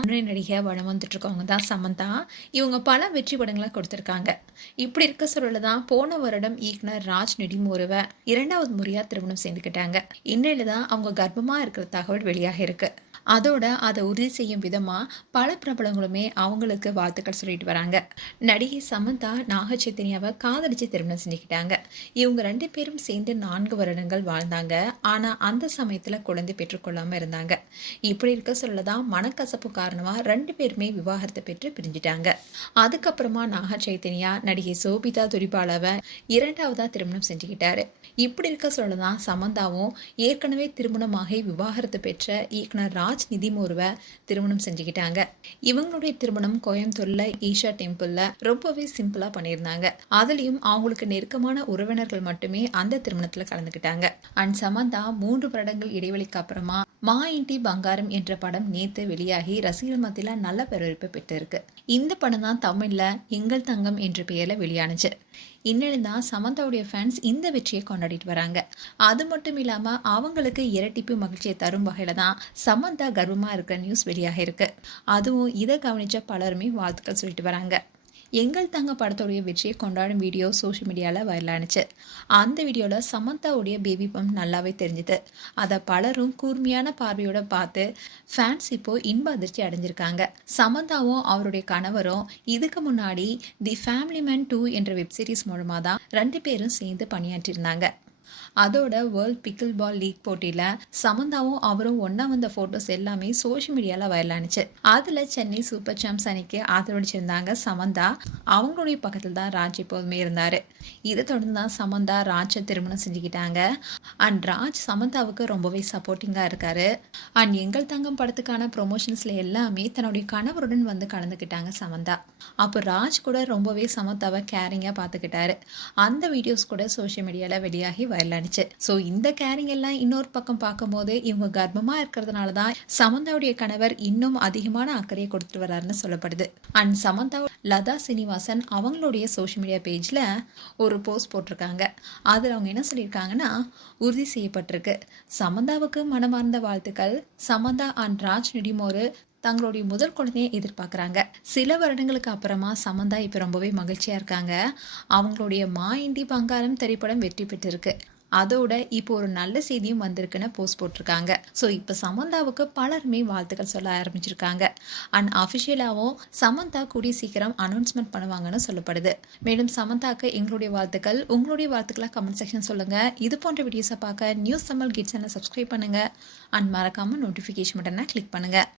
முன்னணி நடிகையாக வளம் வந்துட்டு இருக்கவங்க தான் சமந்தா. இவங்க பல வெற்றி படங்களை கொடுத்துருக்காங்க. இப்படி இருக்க சூழல்ல தான் போன வருடம் இயக்குனர் ராஜ் நெடுமுருவை 2வது முறையா திருமணம் செய்துக்கிட்டாங்க. இந்நிலையில தான் அவங்க கர்ப்பமா இருக்கிற தகவல் வெளியாக இருக்கு. அதோட அதை உறுதி செய்யும் விதமா பல பிரபலங்களுமே அவங்களுக்கு வாழ்த்துக்கள் சொல்லிட்டு வராங்க. நடிகை சமந்தா நாக சைத்தன்யாவை காதலிச்சு திருமணம் செஞ்சுக்கிட்டாங்க. இவங்க 2 பேரும் சேர்ந்து 4 வருடங்கள் வாழ்ந்தாங்க. ஆனா அந்த சமயத்துல குழந்தை பெற்றுக்கொள்ளாம இருந்தாங்க. இப்படி இருக்க சொல்லதான் மனக்கசப்பு காரணமா 2 பேருமே விவாகரத்து பெற்று பிரிஞ்சிட்டாங்க. அதுக்கப்புறமா நாக சைத்தன்யா நடிகை சோபிதா துரிபாலாவை 2வதா திருமணம் செஞ்சுக்கிட்டாரு. இப்படி இருக்க சொல்லதான் சமந்தாவும் ஏற்கனவே திருமணமாகி விவாகரத்து பெற்ற இயக்குனர் ராஜ் நிதிமுருவை திருமணம் செஞ்சுக்கிட்டாங்க. இவங்களுடைய திருமணம் கோயம்புத்தூர்ல ஈஷா டெம்பிள்ல ரொம்பவே சிம்பிளா பண்ணியிருந்தாங்க. அதுலயும் அவங்களுக்கு நெருக்கமான உறவினர்கள் மட்டுமே அந்த திருமணத்துல கலந்துக்கிட்டாங்க. அண்ட் சமந்தா 3 வருடங்கள் இடைவெளிக்கு அப்புறமா மா இன்டி பங்காரம் என்ற படம் நேத்து வெளியாகி ரசிகர்கள் மத்தியில நல்ல வரவேற்பு பெற்றிருக்கு. இந்த படம் தான் தமிழ்ல எங்கள் தங்கம் என்ற பெயர்ல வெளியானுச்சு. இந்நிலையில் தான் சமந்தாவுடைய ஃபேன்ஸ் இந்த வெற்றியை கொண்டாடிட்டு வராங்க. அது மட்டும் இல்லாம அவங்களுக்கு இரட்டிப்பு மகிழ்ச்சியை தரும் வகையில தான் சமந்தா கர்ப்பமா இருக்கிற நியூஸ் வெளியாக இருக்கு. அதுவும் இதை கவனிச்ச பலருமே வாழ்த்துக்கள் சொல்லிட்டு வராங்க. எங்கள் தங்க படத்தோடைய வெற்றியை கொண்டாடும் வீடியோ சோஷியல் மீடியாவில் வைரலானுச்சு. அந்த வீடியோவில் சமந்தாவுடைய பேபி பம்ப் நல்லாவே தெரிஞ்சுது. அதை பலரும் கூர்மையான பார்வையோட பார்த்து ஃபேன்ஸ் இப்போ இன்ப அதிர்ச்சி அடைஞ்சிருக்காங்க. சமந்தாவும் அவருடைய கணவரும் இதுக்கு முன்னாடி தி ஃபேமிலி மேன் 2 என்ற வெப்சீரிஸ் மூலமாக தான் 2 பேரும் சேர்ந்து பணியாற்றியிருந்தாங்க. அதோட வேர்ல்ட் பிக்கிள் பால் லீக் போட்டியில சமந்தாவும் அவரும் ஒன்னா வந்த போட்டோஸ் எல்லாமே சோஷியல் மீடியால வைரலானுச்சு. அதுல சென்னை சூப்பர் சாம்ஸ் அணிக்கு ஆதரவளிச்சிருந்தாங்க சமந்தா. அவங்களுடைய பக்கத்துல தான் ராஜ் எப்போதுமே இருந்தாரு. இதை தொடர்ந்து தான் சமந்தா ராஜை திருமணம் செஞ்சுக்கிட்டாங்க. அண்ட் ராஜ் சமந்தாவுக்கு ரொம்பவே சப்போர்ட்டிங்கா இருக்காரு. அண்ட் எங்கள் தங்கம் படத்துக்கான ப்ரொமோஷன்ஸ்ல எல்லாமே தன்னுடைய கணவருடன் வந்து கலந்துக்கிட்டாங்க சமந்தா. அப்போ ராஜ் கூட ரொம்பவே சமந்தாவை கேரிங்கா பார்த்துக்கிட்டாரு. அந்த வீடியோஸ் கூட சோஷியல் மீடியால வெளியாகி வைரலானுச்சு. ஸோ இந்த கேரிங் எல்லாம் இன்னொரு பக்கம் பார்க்கும்போது இவங்க கர்ப்பமா இருக்கிறதுனால தான் சமந்தாவுடைய கணவர் இன்னும் அதிகமான அக்கறையை கொடுத்துட்டு வர்றாருன்னு சொல்லப்படுது. அண்ட் சமந்தா லதா சீனிவாசன் அவங்களுடைய சோஷியல் மீடியா பேஜ்ல ஒரு போஸ்ட் போட்டிருக்காங்க. அதில் அவங்க என்ன சொல்லியிருக்காங்கன்னா, உறுதி செய்யப்பட்டிருக்கு, சமந்தாவுக்கு மனமார்ந்த வாழ்த்துக்கள். சமந்தா அண்ட் ராஜ் நெடுமுரு தங்களுடைய முதல் குழந்தையை எதிர்பார்க்குறாங்க. சில வருடங்களுக்கு அப்புறமா சமந்தா இப்போ ரொம்பவே மகிழ்ச்சியாக இருக்காங்க. அவங்களுடைய மா இண்டி பங்காரம் திரைப்படம் வெற்றி பெற்றிருக்கு. அதோட இப்போ ஒரு நல்ல செய்தியும் வந்திருக்குன்னு போஸ்ட் போட்டிருக்காங்க. ஸோ இப்போ சமந்தாவுக்கு பலருமே வாழ்த்துக்கள் சொல்ல ஆரம்பிச்சிருக்காங்க. அண்ட் அஃபிஷியலாகவும் சமந்தா கூடிய சீக்கிரம் அனௌன்ஸ்மெண்ட் பண்ணுவாங்கன்னு சொல்லப்படுது. மேலும் சமந்தாக்கு எங்களுடைய வாழ்த்துக்கள். உங்களுடைய வாழ்த்துக்களை கமெண்ட் செக்ஷன் சொல்லுங்க. இது போன்ற வீடியோஸை பார்க்க நியூஸ் தமிழ் கிட்ஸ் சேனலை சப்ஸ்கிரைப் பண்ணுங்க. அண்ட் மறக்காம நோட்டிஃபிகேஷன் பட்டனை கிளிக் பண்ணுங்க.